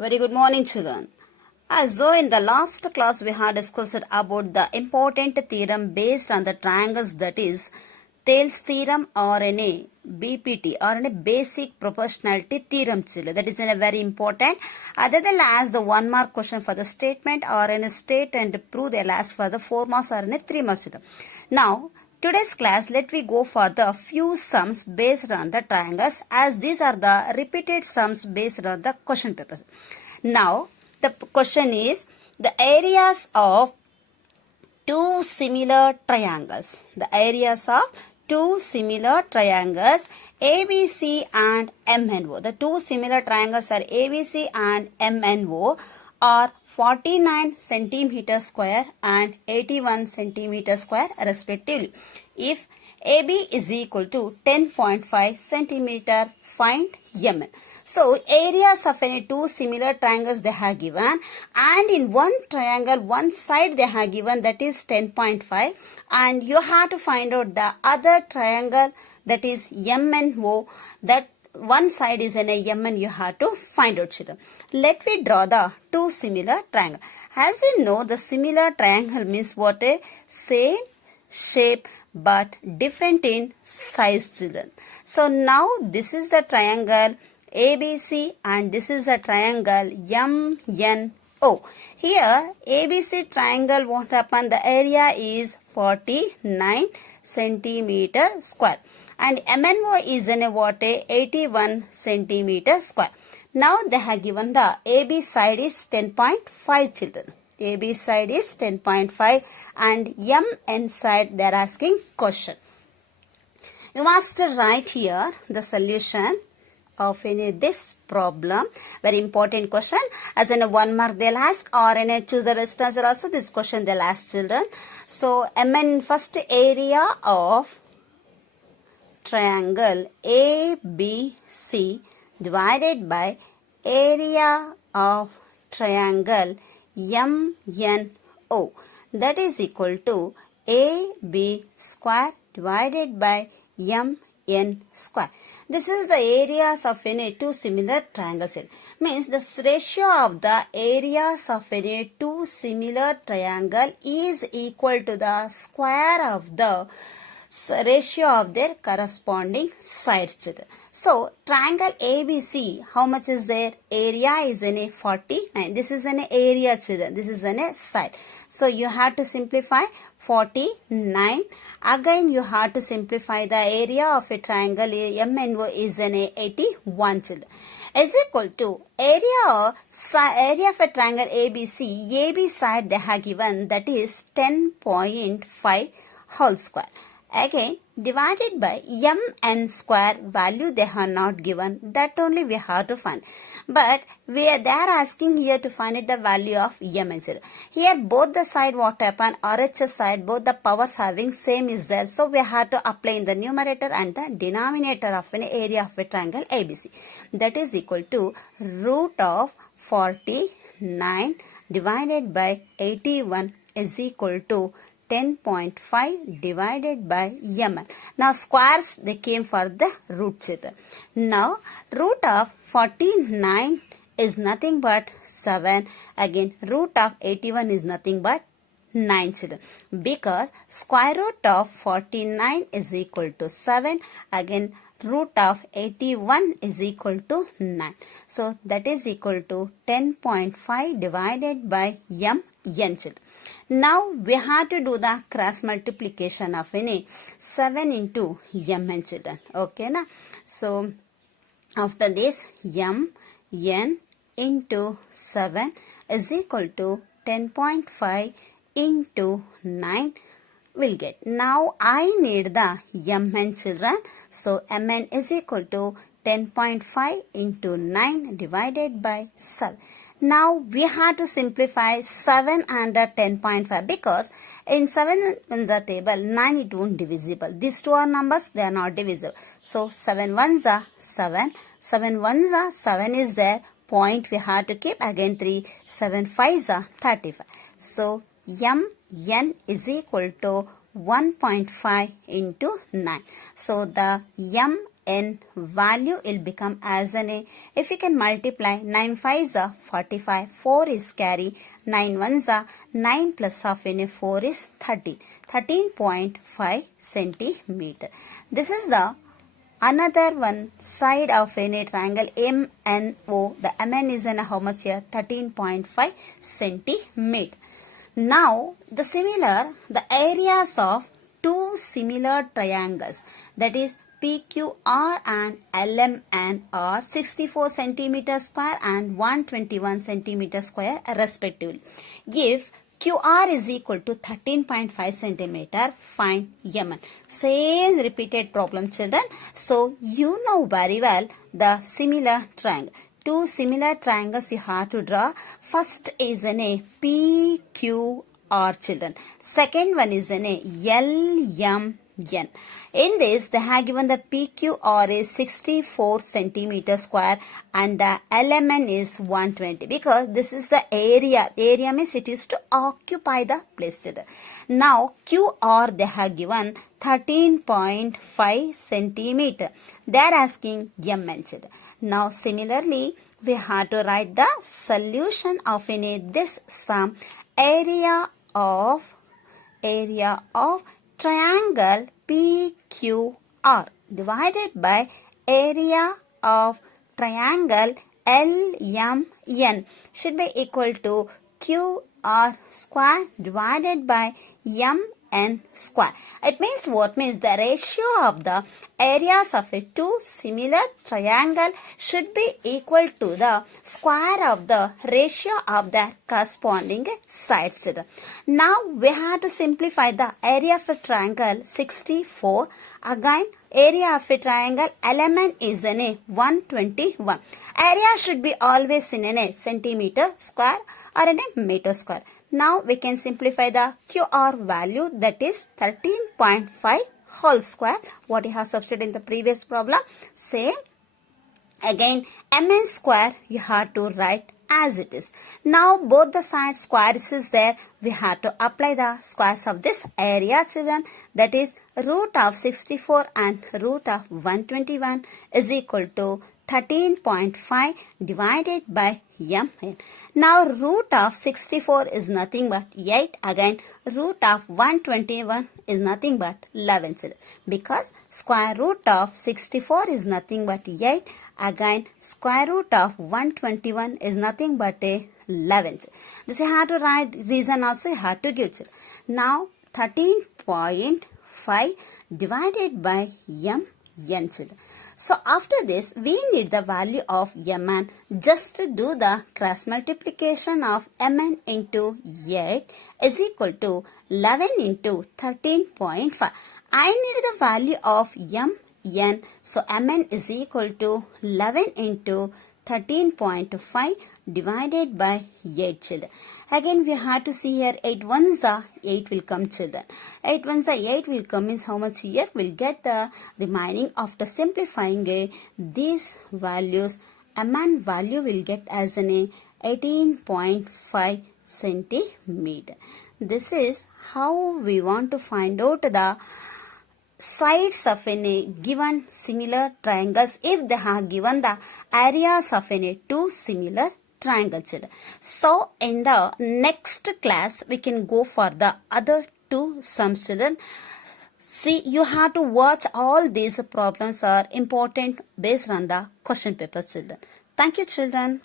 Very good morning, children. As though in the last class we had discussed about the important theorem based on the triangles, that is Thales theorem or a BPT or a basic proportionality theorem, children. That is a very important. Other than ask the 1 mark question for the statement or in a state and prove, they'll ask for the 4 marks or in a 3 marks. Now, today's class, let we go for the few sums based on the triangles, as these are the repeated sums based on the question papers. Now, the question is the areas of two similar triangles. The areas of two similar triangles ABC and MNO. The two similar triangles are ABC and MNO are 49 centimeter square and 81 centimeter square respectively. If AB is equal to 10.5 centimeter, find MN. So, areas of any two similar triangles they have given, and in one triangle, one side they have given, that is 10.5, and you have to find out the other triangle, that is MNO, that one side is in a MN, you have to find out, children. Let me draw the two similar triangle. As you know, the similar triangle means what? A same shape but different in size, children. So now this is the triangle ABC and this is a triangle MNO. Here ABC triangle, what happened? The area is 49 centimeter square and MNO is in a what? 81 centimeter square. Now they have given the AB side is 10.5, children. AB side is 10.5 and MN side they are asking question. You must write here the solution of this problem. Very important question. As in a 1 mark they'll ask, or in a choose the best answer also this question they'll ask, children. So MN, first area of triangle ABC divided by area of triangle MNO, that is equal to AB square divided by MN square. This is the areas of any two similar triangles. Means the ratio of the areas of any two similar triangle is equal to the square of the ratio of their corresponding sides, children. So, triangle ABC, how much is their area is in a 49. This is an area, children. This is an a side. So, you have to simplify 49. Again, you have to simplify the area of a triangle MNO is an a 81, children. Is equal to area of a triangle ABC, AB side they have given, that is 10.5 whole square. Again, divided by MN square, value they have not given, that only we have to find. But they are asking here to find the value of MN. Here both the side what happen, RHS side, both the powers having same is there. So we have to apply in the numerator and the denominator of an area of a triangle ABC. That is equal to root of 49 divided by 81 is equal to 10.5 divided by MN. Now squares they came for the root, children. Now root of 49 is nothing but 7. Again root of 81 is nothing but 9, children. Because square root of 49 is equal to 7. Again root of 81 is equal to 9. So that is equal to 10.5 divided by MN, children. Now we have to do the cross multiplication of any 7 into MN, children. Okay, na? So after this MN into 7 is equal to 10.5 into 9 will get. Now I need the MN, children. So MN is equal to 10.5 into 9 divided by 7. Now we have to simplify 7 under 10.5 because in 7 in the table 9 it won't divisible. These two are numbers, they are not divisible. So 7 ones are 7, 7 ones are 7 is there, point we have to keep, again 3, 7 5s are 35. So MN is equal to 1.5 into 9. So the n value will become as an a. If you can multiply 9 5s are 45, 4 is carry, 9 1s are 9 plus of n 4 is 13.5 centimeter. This is the another one side of any triangle MNO. The MN is in how much here? 13.5 centimeter. Now the areas of two similar triangles, that is PQR and LMN, are 64 centimeter square and 121 centimeter square respectively. If QR is equal to 13.5 centimeter, find MN. Same repeated problem, children. So you know very well the similar triangle. Two similar triangles you have to draw. First is an a PQR, children. Second one is an a LMN. In this, they have given the PQR is 64 centimeter square and the LMN is 120, because this is the area. Area means it is to occupy the place, children. Now QR they have given 13.5 centimeter. They are asking MN, children. Now similarly, we have to write the solution of this sum. Area of triangle PQR divided by area of triangle LMN should be equal to QR square divided by MN square. It means what? Means the ratio of the areas of a two similar triangle should be equal to the square of the ratio of the corresponding sides. Now we have to simplify the area of a triangle 64. Again, area of a triangle element is in a 121. Area should be always in a centimeter square or in a meter square. Now we can simplify the QR value, that is 13.5 whole square. What you have substituted in the previous problem. Same. Again, MN square you have to write as it is. Now both the sides squares is there. We have to apply the squares of this area, children. That is root of 64 and root of 121 is equal to 13.5 divided by MN. Now root of 64 is nothing but 8. Again, root of 121 is nothing but 11, because square root of 64 is nothing but 8. Again, square root of 121 is nothing but 11. This you have to write, reason also you have to give. Now 13.5 divided by MN. So after this, we need the value of MN. Just to do the cross multiplication of MN into 8 is equal to 11 into 13.5. I need the value of MN. So MN is equal to 11 into 13.5 divided by 8, children. Again, we have to see here 8 ones are 8 will come, children. 8 ones are 8 will come means how much here? We'll get the remaining after simplifying these values. MN value will get as an 18.5 centimeter. This is how we want to find out the sides of any given similar triangles if they have given the areas of any two similar triangles. So in the next class we can go for the other two sums, children. See, you have to watch all these problems are important based on the question paper, children. Thank you, children.